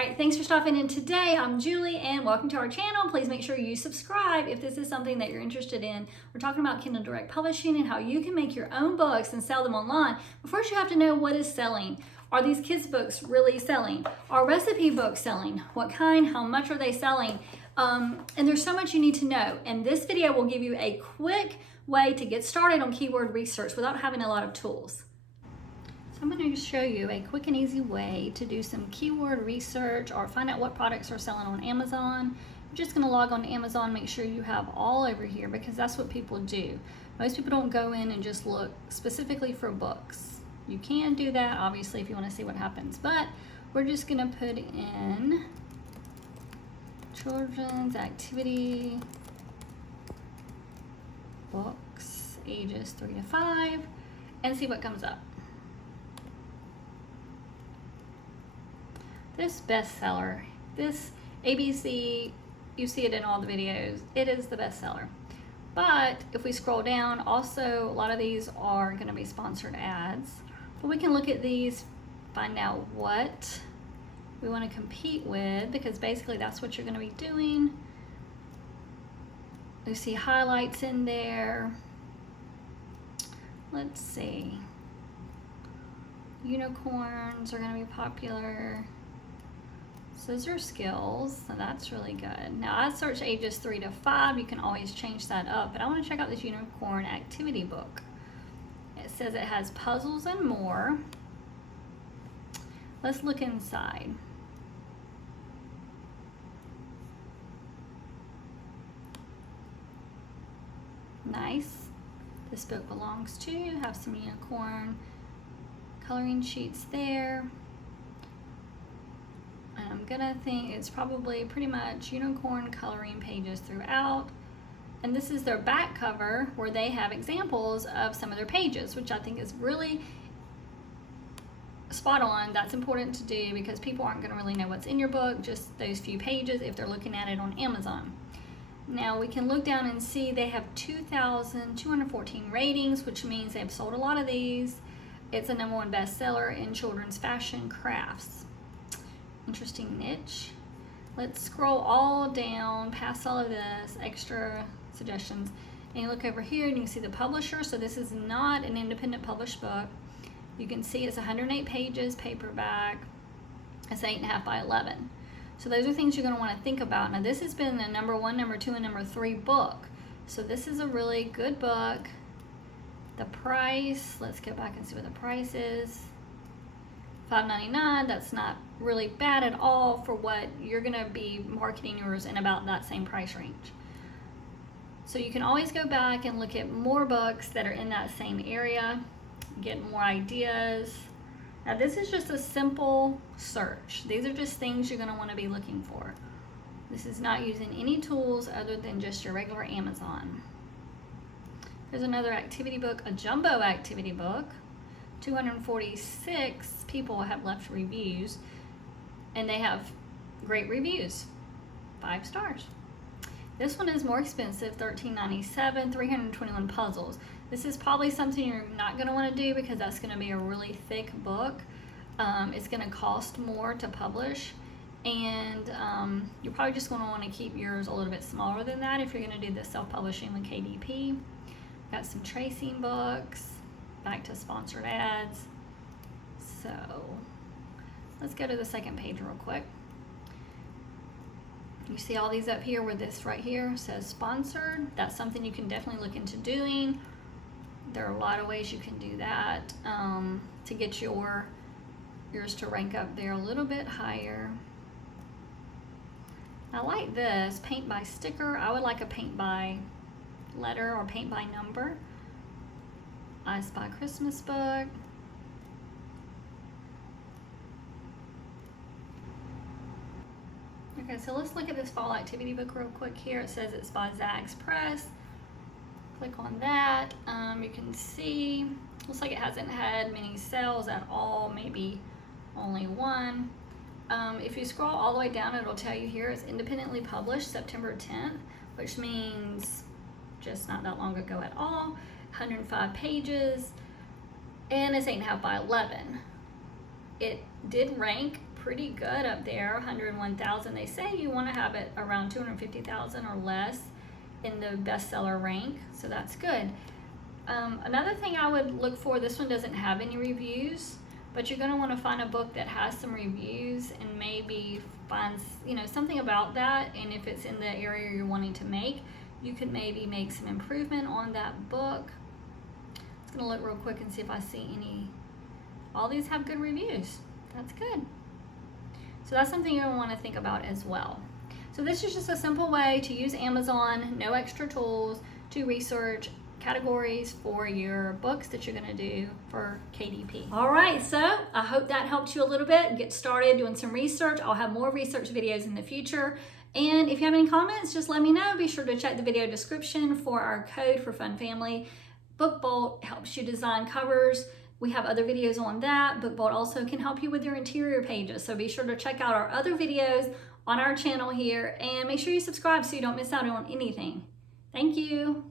Alright, thanks for stopping in today. I'm Julie and welcome to our channel. Please make sure you subscribe if this is something that you're interested in. We're talking about Kindle Direct Publishing and how you can make your own books and sell them online. But first you have to know what is selling. Are these kids' books really selling? Are recipe books selling? What kind? How much are they selling? And there's so much you need to know. And this video will give you a quick way to get started on keyword research without having a lot of tools. I'm going to show you a quick and easy way to do some keyword research or find out what products are selling on Amazon. I'm just going to log on to Amazon, make sure you have all over here because that's what people do. Most people don't go in and just look specifically for books. You can do that obviously if you want to see what happens, but we're just going to put in children's activity books ages 3 to 5 and see what comes up. This bestseller, this ABC, you see it in all the videos, it is the bestseller. But if we scroll down, also a lot of these are going to be sponsored ads. But we can look at these, find out what we want to compete with, because basically that's what you're going to be doing. You see highlights in there. Let's see. Unicorns are going to be popular. Scissor skills, so that's really good. Now I search ages 3 to 5, you can always change that up, but I want to check out this unicorn activity book. It says it has puzzles and more. Let's look inside. Nice. This book belongs to you. Have some unicorn coloring sheets there. I'm gonna think it's probably pretty much unicorn coloring pages throughout. And this is their back cover where they have examples of some of their pages, which I think is really spot on. That's important to do because people aren't gonna really know what's in your book, just those few pages if they're looking at it on Amazon. Now we can look down and see they have 2,214 ratings, which means they've sold a lot of these. It's a #1 bestseller in children's fashion crafts. Interesting niche. Let's scroll all down past all of this extra suggestions and you look over here and you can see the publisher. So this is not an independent published book. You can see it's 108 pages, paperback. It's 8.5 by 11. So those are things you're going to want to think about. Now this has been a #1, #2, and #3 book. So this is a really good book. The price, let's go back and see what the price is. $5.99, that's not really bad at all for what you're gonna be marketing yours in about that same price range. So you can always go back and look at more books that are in that same area, get more ideas. Now this is just a simple search. These are just things you're gonna wanna be looking for. This is not using any tools other than just your regular Amazon. There's another activity book, a jumbo activity book. 246 people have left reviews and they have great reviews, 5 stars. This one is more expensive, $13.97, 321 puzzles. This is probably something you're not going to want to do because that's going to be a really thick book. It's going to cost more to publish and you're probably just going to want to keep yours a little bit smaller than that if you're going to do the self-publishing with KDP. Got some tracing books. Back to sponsored ads. So let's go to the second page real quick. You see all these up here where this right here says sponsored. That's something you can definitely look into doing. There are a lot of ways you can do that to get yours to rank up there a little bit higher. I like this, paint by sticker. I would like a paint by letter or paint by number. I Spy Christmas book. Okay, so let's look at this fall activity book real quick here. It says it's by Zags Press. Click on that. You can see, looks like it hasn't had many sales at all, maybe only one. If you scroll all the way down, it'll tell you here it's independently published September 10th, which means just not that long ago at all. 105 pages, and it's 8.5 by 11. It did rank pretty good up there, 101,000. They say you want to have it around 250,000 or less in the bestseller rank, so that's good. Another thing I would look for, this one doesn't have any reviews, but you're going to want to find a book that has some reviews and maybe find, you know, something about that, and if it's in the area you're wanting to make, you could maybe make some improvement on that book. I'm just going to look real quick and see if I see any. All these have good reviews. That's good. So that's something you're going to want to think about as well. So this is just a simple way to use Amazon, no extra tools, to research categories for your books that you're going to do for KDP. All right, so I hope that helped you a little bit. Get started doing some research. I'll have more research videos in the future. And if you have any comments, just let me know. Be sure to check the video description for our code for Fun Family. Book Bolt helps you design covers. We have other videos on that. Book Bolt also can help you with your interior pages. So be sure to check out our other videos on our channel here and make sure you subscribe so you don't miss out on anything. Thank you.